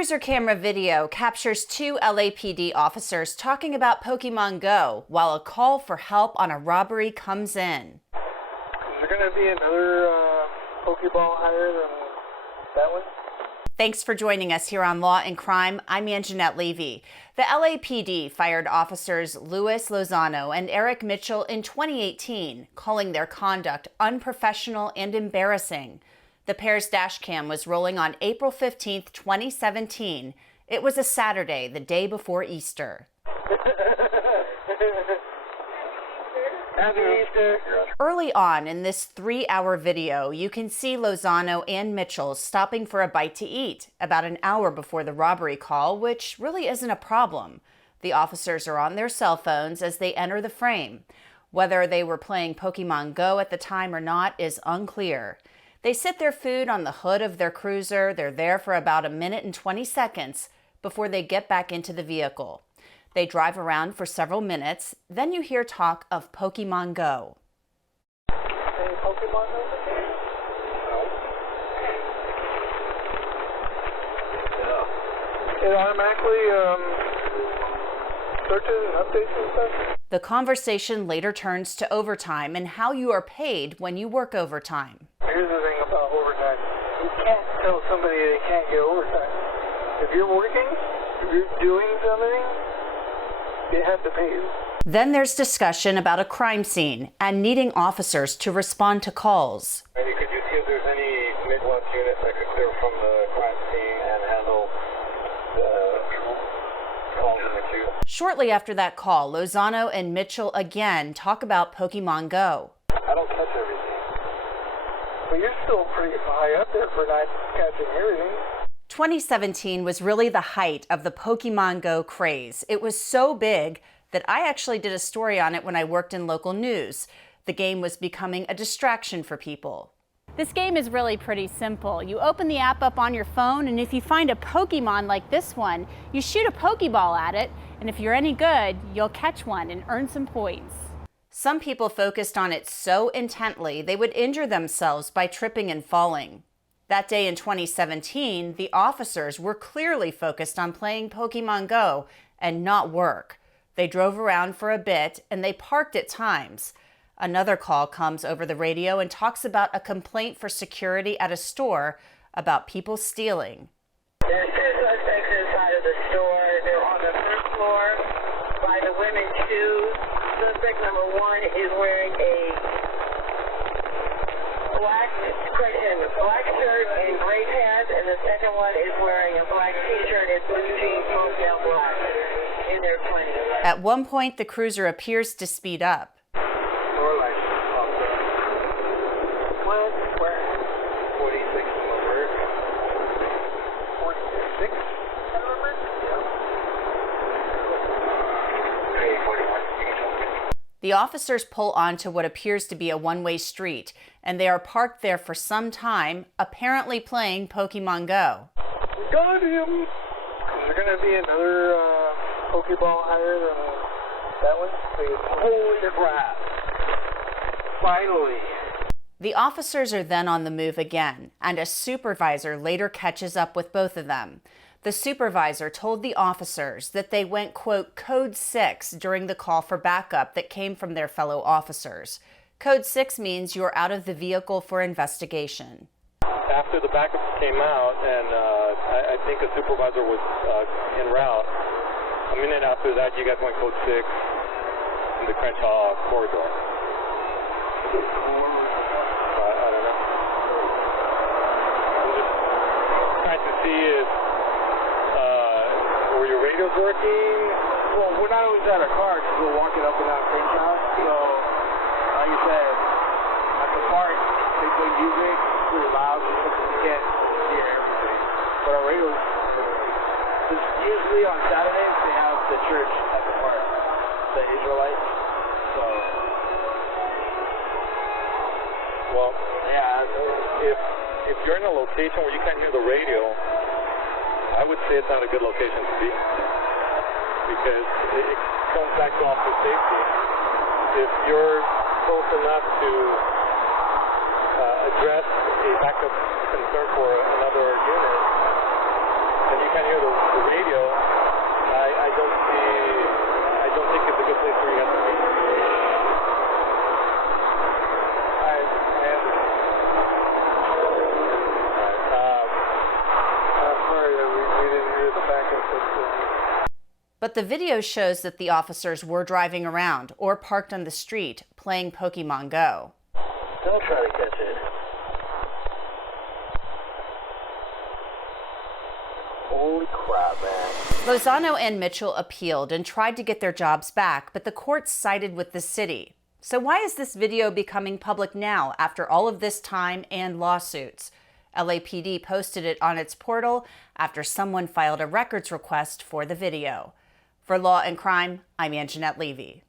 Cruiser camera video captures two LAPD officers talking about Pokémon Go while a call for help on a robbery comes in. Is there going to be another Pokeball higher than that one? Thanks for joining us here on Law and Crime. I'm Anjanette Levy. The LAPD fired officers Lozano and Eric Mitchel in 2018, calling their conduct unprofessional and embarrassing. The pair's dashcam was rolling on April 15, 2017. It was a Saturday, the day before Easter. Happy Easter. Early on in this 3-hour video, you can see Lozano and Mitchell stopping for a bite to eat about an hour before the robbery call, which really isn't a problem. The officers are on their cell phones as they enter the frame. Whether they were playing Pokémon Go at the time or not is unclear. They sit their food on the hood of their cruiser. They're there for about 1 minute and 20 seconds before they get back into the vehicle. They drive around for several minutes. Then you hear talk of Pokémon Go. Any Pokemon Go? It automatically searches and updates and stuff? The conversation later turns to overtime and how you are paid when you work overtime. Here's the thing about overtime. You can't tell somebody they can't get overtime. If you're working, if you're doing something, they have to pay you. Then there's discussion about a crime scene and needing officers to respond to calls. Could you see if there's any Midwest units that could clear from the crime scene and handle the calls in the queue? Shortly after that call, Lozano and Mitchell again talk about Pokémon Go. I don't catch everything. But you're still pretty high up there for not catching everything. 2017 was really the height of the Pokémon Go craze. It was so big that I actually did a story on it when I worked in local news. The game was becoming a distraction for people. This game is really pretty simple. You open the app up on your phone, and if you find a Pokemon like this one, you shoot a Pokeball at it, and if you're any good, you'll catch one and earn some points. Some people focused on it so intently they would injure themselves by tripping and falling. That day in 2017, the officers were clearly focused on playing Pokémon Go and not work. They drove around for a bit and they parked at times. Another call comes over the radio and talks about a complaint for security at a store about people stealing. There's two suspects inside of the store. They're on the first floor by the women's shoes. Suspect number one is wearing a black shirt and gray pants, and the second one is wearing a black t-shirt and blue jeans, both down black, in their 20s. At one point, the cruiser appears to speed up. Snorlax. What? Where? 46 number. 46 number? Yeah. 41. The officers pull onto what appears to be a one-way street, and they are parked there for some time, apparently playing Pokémon Go. Got him! Is there going to be another Pokeball higher than that one? Holy crap! Finally! The officers are then on the move again, and a supervisor later catches up with both of them. The supervisor told the officers that they went, quote, code 6 during the call for backup that came from their fellow officers. Code 6 means you're out of the vehicle for investigation. After the backup came out, and I think a supervisor was en route, a minute after that, you guys went code 6 in the Crenshaw corridor. I don't know. I'm just trying to see if were your radios working? Well, we're not always at our car because we're walking up and down Crenshaw. So, like you said, at the park, they play music, it's really loud, so you can't hear everything. But our radios, usually on Saturdays, they have the church at the park, the Israelites. So, Well, yeah. if you're in a location where you can't hear the radio, I would say it's not a good location to be, because it comes back to officer safety. If you're close enough to address a backup concern for another unit, and you can't hear the radio, I don't think it's a good place for you guys to be. Sorry that we didn't hear the backup. But the video shows that the officers were driving around or parked on the street playing Pokémon Go. Don't try to catch it. Holy crap, man. Lozano and Mitchel appealed and tried to get their jobs back, but the courts sided with the city. So why is this video becoming public now after all of this time and lawsuits? LAPD posted it on its portal after someone filed a records request for the video. For Law and Crime, I'm Anjanette Levy.